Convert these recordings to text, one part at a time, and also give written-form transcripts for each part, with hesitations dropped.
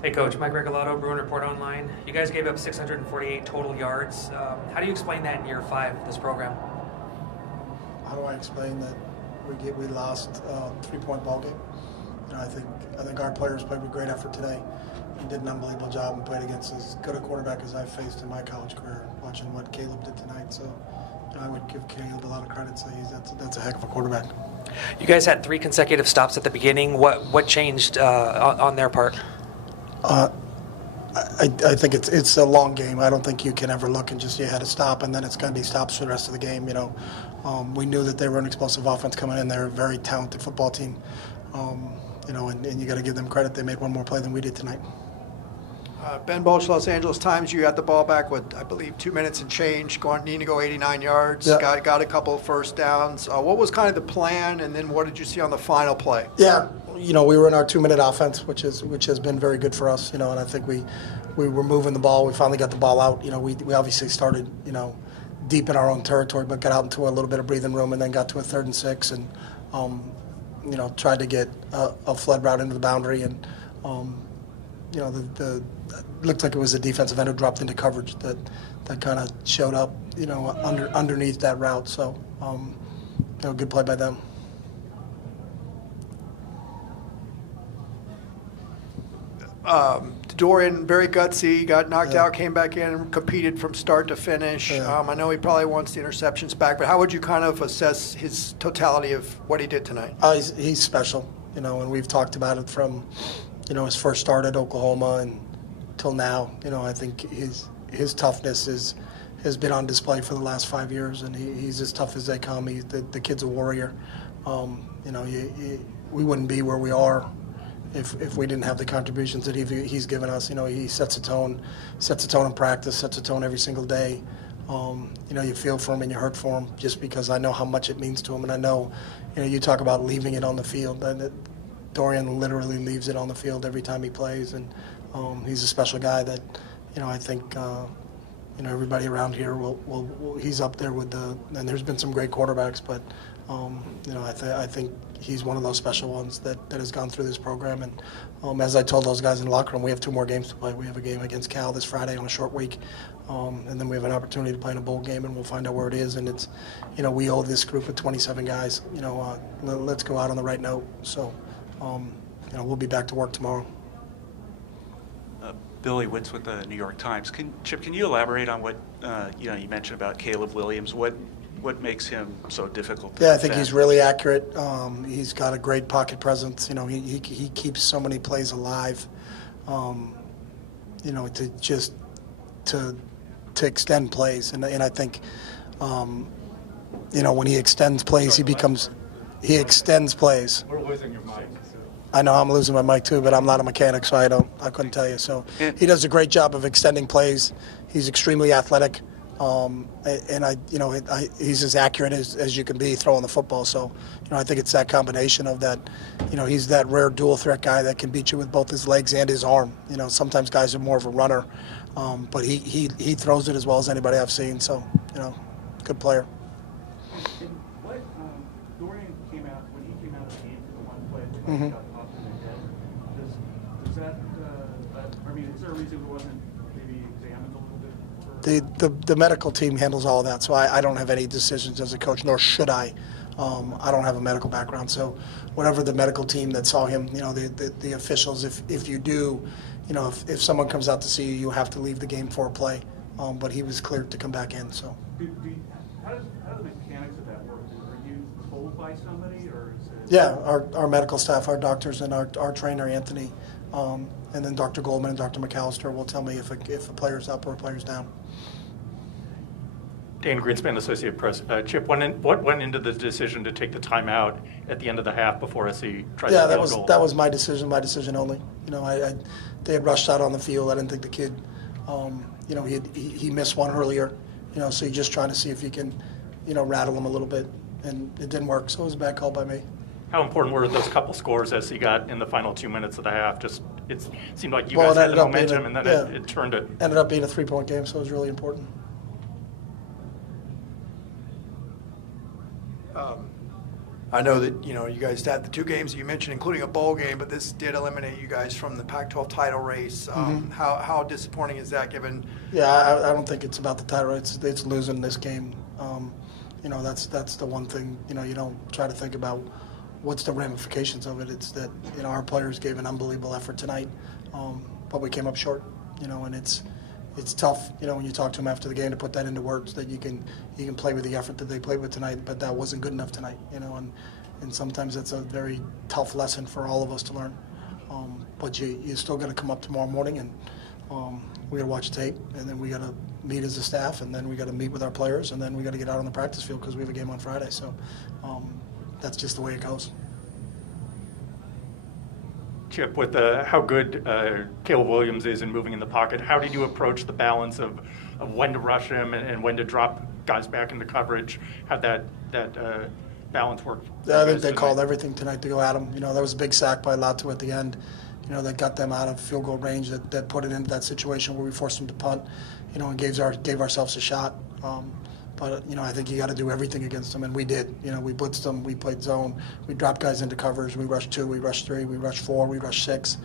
Hey, Coach. Mike Regalado, Bruin Report Online. You guys gave up 648 total yards. How do you explain that in year 5 of this program? How do I explain that we lost a 3-point ball game? I think our players played with great effort today and did an unbelievable job and played against as good a quarterback as I've faced in my college career, watching what Caleb did tonight. So I would give Caleb a lot of credit. Say that's a heck of a quarterback. You guys had 3 consecutive stops at the beginning. What changed on their part? I think it's a long game. I don't think you can ever look and just you had a stop and then it's going to be stops for the rest of the game. We knew that they were an explosive offense coming in. They're a very talented football team. And you got to give them credit. They made one more play than we did tonight. Ben Bolch, Los Angeles Times, you got the ball back with, I believe, 2 minutes and change, needing to go 89 yards, yeah. got a couple of first downs. What was kind of the plan, and then what did you see on the final play? Yeah, we were in our 2-minute offense, which has been very good for us, and I think we were moving the ball. We finally got the ball out. We obviously started, deep in our own territory, but got out into a little bit of breathing room and then got to a 3rd and 6 and, tried to get a flood route into the boundary and, looked like it was a defensive end who dropped into coverage that kind of showed up, underneath that route. So, good play by them. Dorian, very gutsy, got knocked out, came back in and competed from start to finish. Yeah. I know he probably wants the interceptions back, but how would you kind of assess his totality of what he did tonight? He's special, and we've talked about it from, his first start at Oklahoma and till now. I think his toughness has been on display for the last 5 years, and he's as tough as they come. The kid's a warrior. We wouldn't be where we are if we didn't have the contributions that he's given us. He sets a tone in practice, sets a tone every single day. You feel for him and you hurt for him just because I know how much it means to him, and I know, you talk about leaving it on the field. Dorian literally leaves it on the field every time he plays, and he's a special guy that, I think, everybody around here he's up there with and there's been some great quarterbacks, but, I think he's one of those special ones that has gone through this program. And as I told those guys in the locker room, we have 2 more games to play. We have a game against Cal this Friday on a short week, and then we have an opportunity to play in a bowl game, and we'll find out where it is. And it's, we owe this group of 27 guys, let's go out on the right note. So, we'll be back to work tomorrow. Billy Witz with the New York Times. Chip, can you elaborate on what you mentioned about Caleb Williams? What makes him so difficult to I think defend? he's really accurate. He's got a great pocket presence. He keeps so many plays alive. To extend plays, and I think when he extends plays, he extends plays. We're losing your mic. I know I'm losing my mic too, but I'm not a mechanic, so I couldn't tell you. So he does a great job of extending plays. He's extremely athletic, and he's as accurate as you can be throwing the football. So I think it's that combination of that. He's that rare dual threat guy that can beat you with both his legs and his arm. Sometimes guys are more of a runner, but he throws it as well as anybody I've seen. So good player. Dorian came out when he came out of the game for the one play. Mm-hmm. Got popped in the head. Does that? Is there a reason it wasn't maybe examined a little bit? The medical team handles all of that, so I don't have any decisions as a coach, nor should I. I don't have a medical background, so whatever the medical team that saw him, the officials, if you do, if someone comes out to see you, you have to leave the game for a play. But he was cleared to come back in. So. How do the mechanics of that work? Are you told by somebody, or is it? Yeah, our medical staff, our doctors, and our trainer Anthony, and then Dr. Goldman and Dr. McAllister will tell me if a player's up or a player's down. Dan Greenspan, Associated Press. Chip, what went into the decision to take the timeout at the end of the half before SC tried the field goal? That was my decision only. They had rushed out on the field. I didn't think the kid, he missed one earlier, so you're just trying to see if you can, rattle him a little bit, and it didn't work, so it was a bad call by me. How important were those couple scores as he got in the final 2 minutes of the half? It seemed like you guys had the momentum, and then it turned it. Ended up being a 3-point game, so it was really important. I know that, you guys had the 2 games that you mentioned, including a bowl game, but this did eliminate you guys from the Pac-12 title race. How disappointing is that given? Yeah, I don't think it's about the title. It's losing this game. That's the one thing, you don't try to think about what's the ramifications of it. It's that, our players gave an unbelievable effort tonight, but we came up short, and it's tough, when you talk to them after the game to put that into words that you can play with the effort that they played with tonight, but that wasn't good enough tonight, and sometimes it's a very tough lesson for all of us to learn. But you still got to come up tomorrow morning, and we got to watch tape, and then we got to meet as a staff, and then we got to meet with our players, and then we got to get out on the practice field because we have a game on Friday. So that's just the way it goes. Chip, with how good Caleb Williams is in moving in the pocket, how did you approach the balance of when to rush him and when to drop guys back into coverage? How'd that balance work? I think they called everything tonight to go at him. There was a big sack by Latu at the end, that got them out of field goal range, that put it into that situation where we forced them to punt, and gave ourselves a shot. But, I think you got to do everything against them, and we did. We blitzed them, we played zone, we dropped guys into covers, we rushed 2, we rushed 3, we rushed 4, we rushed 6.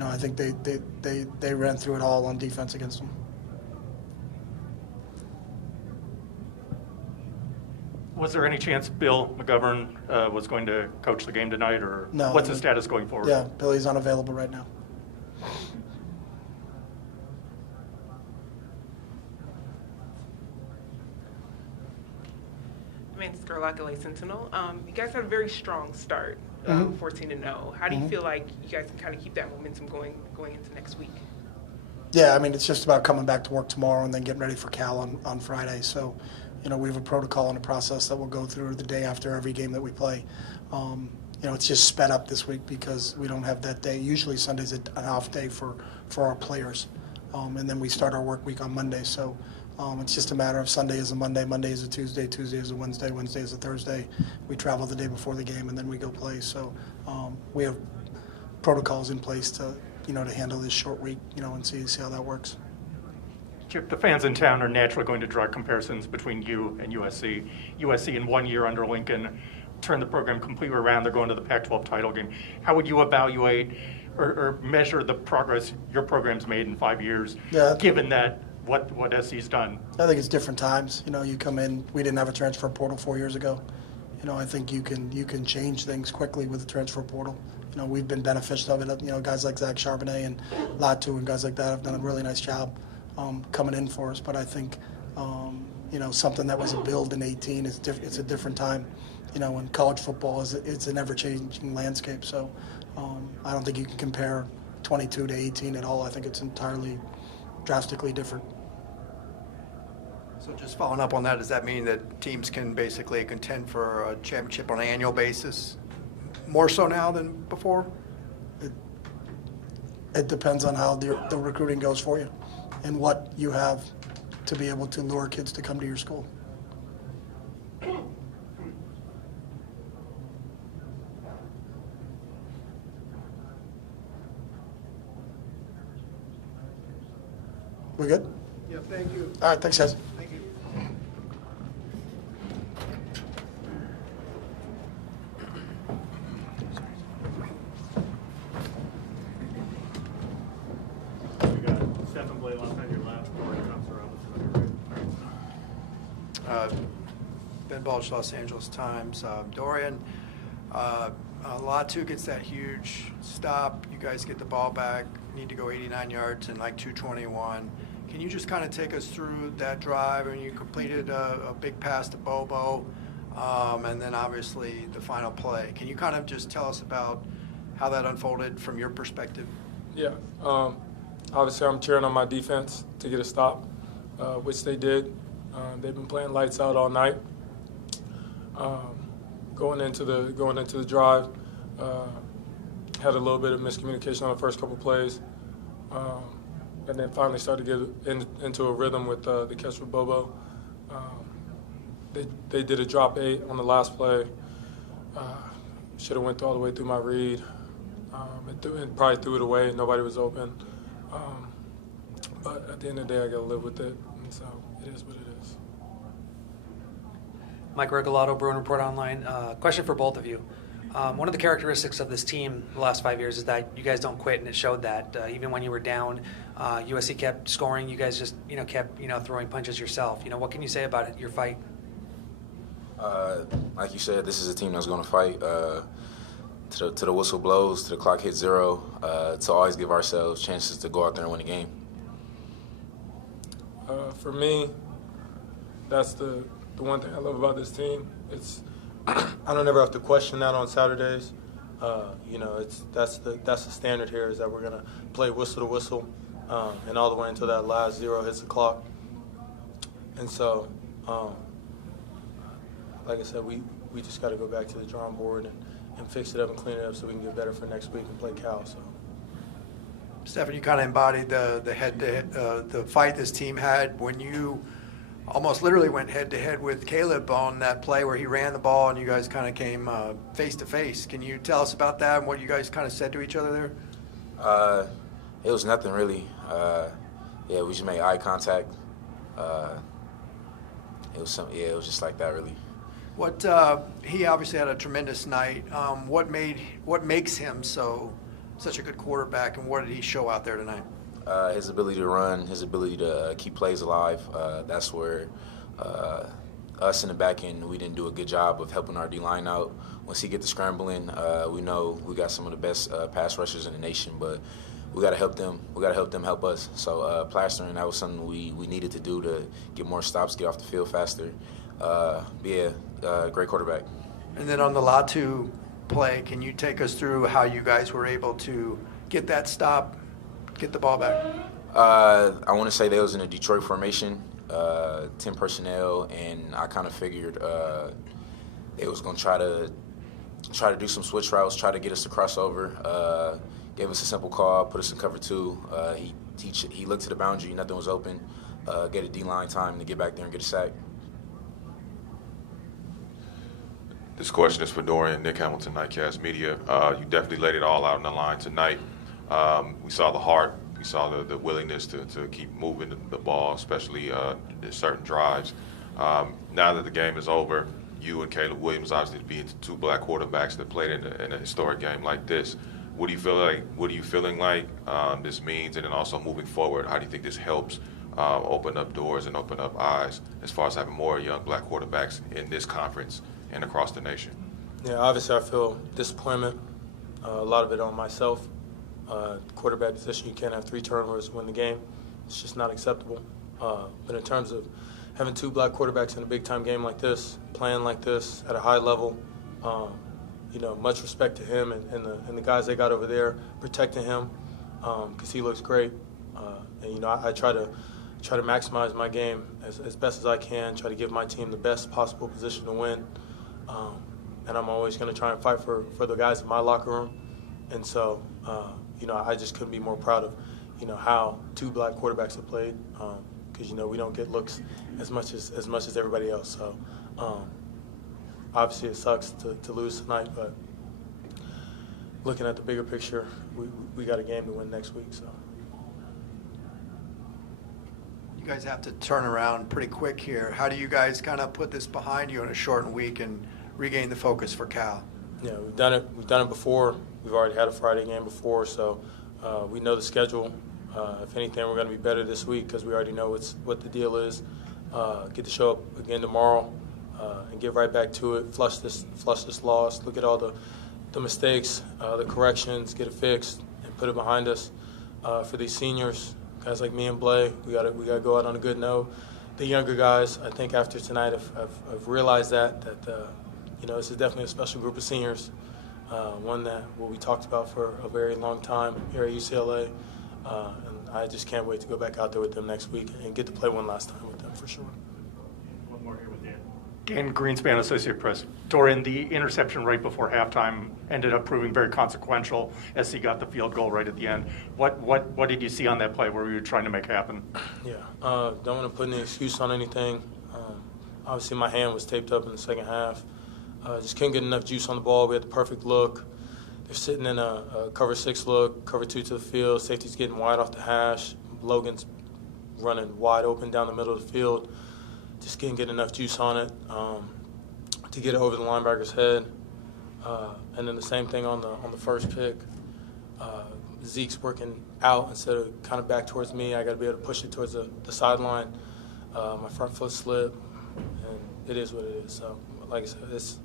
I think they ran through it all on defense against them. Was there any chance Bill McGovern was going to coach the game tonight, or no, what's his status going forward? Yeah, Billy's unavailable right now. LA Sentinel. You guys had a very strong start, 14-0. How do you feel like you guys can kind of keep that momentum going into next week? Yeah, it's just about coming back to work tomorrow and then getting ready for Cal on Friday. So, we have a protocol and a process that we'll go through the day after every game that we play. It's just sped up this week because we don't have that day. Usually Sunday's an off day for our players. And then we start our work week on Monday. So it's just a matter of Sunday is a Monday, Monday is a Tuesday, Tuesday is a Wednesday, Wednesday is a Thursday. We travel the day before the game and then we go play. So we have protocols in place to handle this short week, and see how that works. Chip, the fans in town are naturally going to draw comparisons between you and USC. USC in 1 year under Lincoln turned the program completely around. They're going to the Pac-12 title game. How would you evaluate or measure the progress your program's made in 5 years, given that what SC's done? I think it's different times. You come in, we didn't have a transfer portal 4 years ago. I think you can change things quickly with the transfer portal. We've been beneficial of it. Guys like Zach Charbonnet and Latu and guys like that have done a really nice job coming in for us. But I think, something that was a build in 18 it's a different time. And college football it's an ever-changing landscape. So I don't think you can compare 22 to 18 at all. I think it's entirely drastically different. So just following up on that, does that mean that teams can basically contend for a championship on an annual basis more so now than before? It depends on how the recruiting goes for you and what you have to be able to lure kids to come to your school. We good? Yeah, thank you. All right, thanks, guys. Thank you. We got Stephan, Blaylock on your left, Dorian, Thompson-Robinson on your right. Ben Balch, Los Angeles Times. Dorian, Latu gets that huge stop. You guys get the ball back, need to go 89 yards in like 2:21. Can you just kind of take us through that drive? And you completed a big pass to Bobo, and then obviously the final play. Can you kind of just tell us about how that unfolded from your perspective? Yeah. Obviously, I'm cheering on my defense to get a stop, which they did. They've been playing lights out all night. Going into the drive, had a little bit of miscommunication on the first couple plays, and then finally started to get into a rhythm with the catch with Bobo. They did a drop 8 on the last play. Should have went all the way through my read. And probably threw it away. Nobody was open. But at the end of the day, I got to live with it. And so it is what it is. Mike Regalado, Bruin Report Online. Question for both of you. One of the characteristics of this team the last 5 years is that you guys don't quit, and it showed that. Even when you were down, USC kept scoring. You guys just, kept, throwing punches yourself. What can you say about it, your fight? Like you said, this is a team that's going to fight to the whistle blows, to the clock hits zero, to always give ourselves chances to go out there and win a game. For me, that's the one thing I love about this team. It's I don't ever have to question that on Saturdays. That's the standard here is that we're gonna play whistle to whistle, and all the way until that last zero hits the clock. And so, like I said, we just got to go back to the drawing board and fix it up and clean it up so we can get better for next week and play Cal. So. Stephan, you kind of embodied the fight this team had when you almost literally went head-to-head with Caleb on that play where he ran the ball and you guys kind of came face-to-face. Can you tell us about that and what you guys kind of said to each other there? It was nothing really. We just made eye contact. It was just like that really. He obviously had a tremendous night. What makes him such a good quarterback, and what did he show out there tonight? His ability to run, his ability to keep plays alive. That's where us in the back end, we didn't do a good job of helping our D-line out. Once he get to scrambling, we know we got some of the best pass rushers in the nation, but we got to help them. We got to help them help us. So plastering, that was something we needed to do to get more stops, get off the field faster. Great quarterback. And then on the Latu play, can you take us through how you guys were able to get that stop, get the ball back? I want to say they was in a Detroit formation, 10 personnel, and I kind of figured they was going to try to do some switch routes, try to get us to cross over. Gave us a simple call, put us in cover two. He looked to the boundary, nothing was open. Get a D-line time to get back there and get a sack. This question is for Dorian, Nick Hamilton, Nightcast Media. You definitely laid it all out on the line tonight. We saw the heart. We saw the willingness to keep moving the ball, especially in certain drives. Now that the game is over, you and Caleb Williams obviously being two black quarterbacks that played in a historic game like this. What do you feel like? What are you feeling like this means? And then also moving forward, how do you think this helps open up doors and open up eyes as far as having more young black quarterbacks in this conference and across the nation? Yeah, obviously I feel disappointment, a lot of it on myself. Quarterback position, you can't have 3 turnovers to win the game. It's just not acceptable. But in terms of having 2 black quarterbacks in a big-time game like this, playing like this at a high level, much respect to him and the guys they got over there protecting him because he looks great. I try to maximize my game as best as I can, try to give my team the best possible position to win. And I'm always going to try and fight for the guys in my locker room. And so, I just couldn't be more proud of, how 2 black quarterbacks have played because, we don't get looks as much as everybody else. So, obviously it sucks to lose tonight, but looking at the bigger picture, we got a game to win next week. So. You guys have to turn around pretty quick here. How do you guys kind of put this behind you in a shortened week and regain the focus for Cal? Yeah, we've done it. We've done it before. We've already had a Friday game before, so we know the schedule. If anything, we're going to be better this week because we already know what the deal is. Get to show up again tomorrow and get right back to it. Flush this loss. Look at all the mistakes, the corrections, get it fixed, and put it behind us. For these seniors, guys like me and Blay, we got to go out on a good note. The younger guys, I think after tonight, have realized that this is definitely a special group of seniors, one that will be talked about for a very long time here at UCLA. And I just can't wait to go back out there with them next week and get to play one last time with them for sure. One more here with Dan. Dan Greenspan, Associated Press. Dorian, the interception right before halftime ended up proving very consequential as he got the field goal right at the end. What did you see on that play where you were trying to make happen? Yeah, don't want to put any excuse on anything. Obviously, my hand was taped up in the second half. Just couldn't get enough juice on the ball. We had the perfect look. They're sitting in a cover 6 look, cover 2 to the field. Safety's getting wide off the hash. Logan's running wide open down the middle of the field. Just couldn't get enough juice on it. to get it over the linebacker's head. And then the same thing on the first pick. Zeke's working out instead of kind of back towards me. I got to be able to push it towards the sideline. My front foot slipped, and it is what it is. So, like I said, it's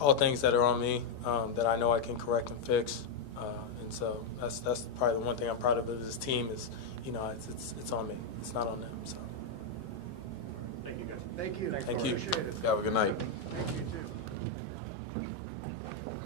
all things that are on me that I know I can correct and fix. And so that's probably the one thing I'm proud of this team is, it's on me. It's not on them. So. Thank you, guys. Thank you. Thank you. Appreciate it. Have a good night. Thank you, too.